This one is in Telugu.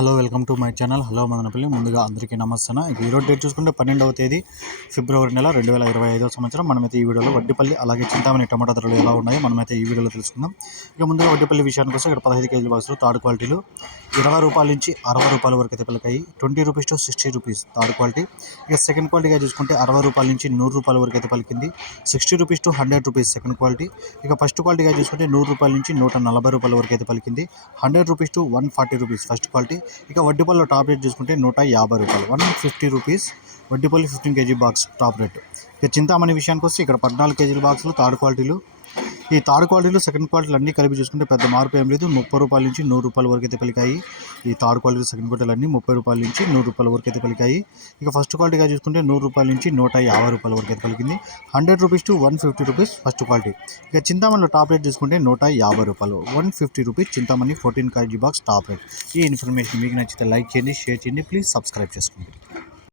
Hello welcome to my channel. Hello Madanapalle. ముందుగా అందరికీ నమస్తే ఇక ఈరోజు డేట్ చూసుకుంటే పన్నెండవ తేదీ ఫిబ్రవరి నెల రెండు వేల ఇరవై ఐదో సంవత్సరం. మనమైతే ఈ వీడియోలో వడ్డిపల్లి అలాగే చింతామణి టమాటా ధరలు ఎలా ఉన్నాయో మనమైతే ఈ వీడియోలో తెలుసుకుందాం. ఇక ముందుగా వడ్డిపల్లి విషయానికి వస్తే ఇక్కడ పదహైదు కేజీల బాక్సులు థర్డ్ క్వాలిటీలు ఇరవై రూపాయల నుంచి అరవై రూపాయల వరకు అయితే పలికాయి twenty rupees to sixty rupees third quality. ఇక సెకండ్ క్వాలిటీగా చూసుకుంటే అరవై రూపాయల నుంచి నూరు రూపాయల వరకు అయితే పలికింది. Sixty rupees to hundred rupees second quality. ఇక ఫస్ట్ క్వాలిటీగా చూసుకుంటే నూరు రూపాయల నుంచి నూట నలభై రూపాయల వరకు అయితే పలికింది. Hundred rupees to one forty rupees first quality. ఇక వడ్డీపల్లిలో టాప్ రేట్ చూసుకుంటే నూట యాభై రూపాయలు. One fifty rupees Vaddipalli fifteen KG box top rate. ఇక చింతామణి విషయానికి వస్తే ఇక్కడ పద్నాలుగు కేజీల బాక్సులు థర్డ్ క్వాలిటీలు ఈ థర్డ్ క్వాలిటీలో సెకండ్ క్వాలిటీలు అన్నీ కలిపి చూసుకుంటే పెద్ద మార్పు ఏం లేదు. ముప్పై రూపాయల నుంచి నూరు రూపాయల వరకు అయితే పలికాయి. ఈ థర్డ్ క్వాలిటీ సెకండ్ క్వాలిటీలు అన్నీ ముప్పై రూపాయల నుంచి నూరు రూపాయల వరకు అయితే పలికాయి. ఇక ఫస్ట్ క్వాలిటీగా చూసుకుంటే నూరు రూపాయల నుంచి నూట యాభై రూపాయల వరకు అయితే పలికింది. Hundred rupees to one fifty rupees first quality. ఇక చింతామణిలో టాప్ రేట్ చూసుకుంటే నూట యాభై రూపాయలు. One fifty rupees Chintamani fourteen KG box top rate. ఈ ఇన్ఫర్మేషన్ మీకు నచ్చితే లైక్ చేయండి షేర్ చేయండి ప్లీజ్ సబ్స్క్రైబ్ చేసుకోండి.